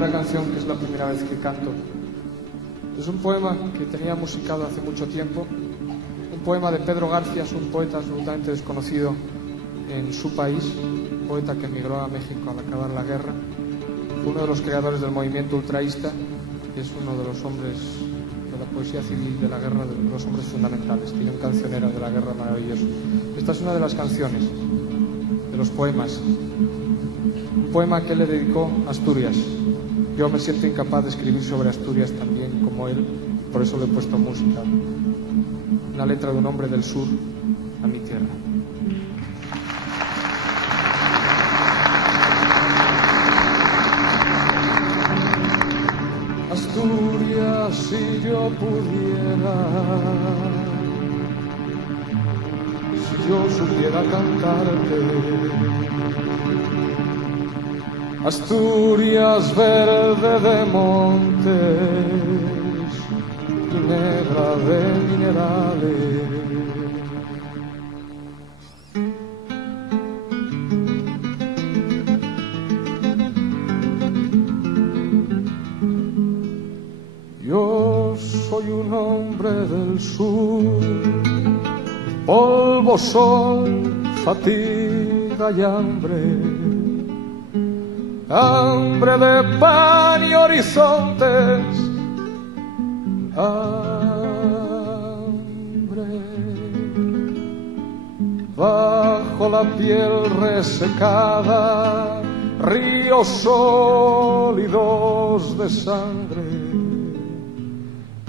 una canción que es la primera vez que canto. Es un poema que tenía musicado hace mucho tiempo, un poema de Pedro García, un poeta absolutamente desconocido en su país, un poeta que emigró a México al acabar la guerra. Fue uno de los creadores del movimiento ultraísta, que es uno de los hombres de la poesía civil de la guerra, de los hombres fundamentales. Tiene un cancionero de la guerra maravilloso. Esta es una de las canciones, de los poemas. Un poema que él le dedicó a Asturias. Yo me siento incapaz de escribir sobre Asturias tan bien como él, por eso le he puesto música. Una letra de un hombre del sur a mi tierra. Asturias, si yo pudiera, si yo supiera cantarte. Asturias verde de montes, negra de minerales. Yo soy un hombre del sur, polvo, sol, fatiga y hambre. Hambre de pan y horizontes, hambre bajo la piel resecada, ríos sólidos de sangre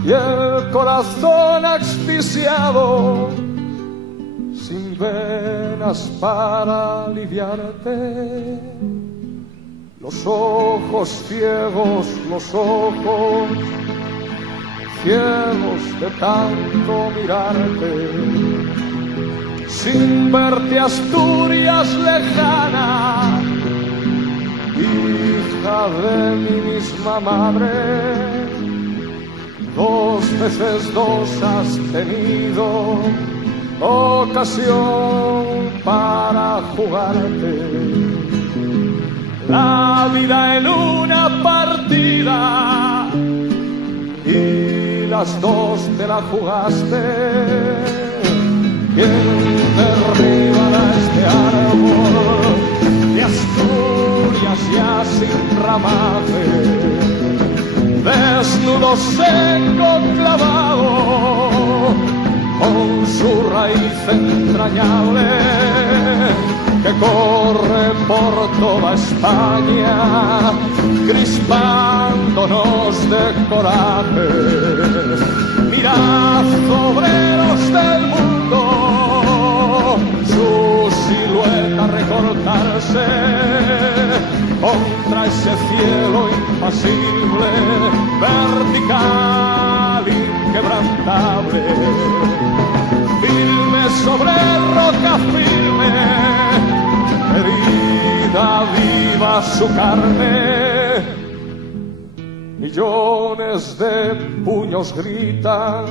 y el corazón asfixiado, sin venas para aliviarte. Los ojos ciegos, los ojos ciegos de tanto mirarte, sin verte Asturias lejana, hija de mi misma madre. 2 veces 2 has tenido ocasión para jugarte la vida en una partida y las 2 te la jugaste. ¿Quién derribará este árbol de Asturias ya sin ramaje, desnudo, seco, clavado, con su raíz entrañable que corre por toda España, crispándonos de coraje? Mirad, obreros del mundo, su silueta recortarse contra ese cielo impasible, vertical, inquebrantable, firme sobre roca firme, herida viva su carne. Millones de puños gritan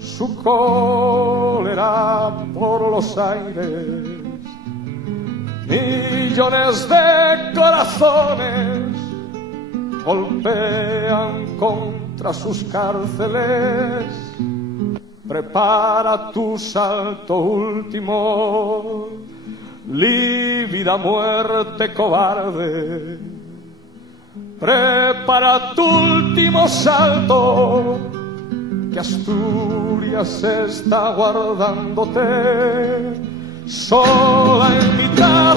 su cólera por los aires. Millones de corazones golpean contra sus cárceles. Prepara tu salto último, lívida muerte cobarde. Prepara tu último salto, que Asturias está guardándote, sola en mitad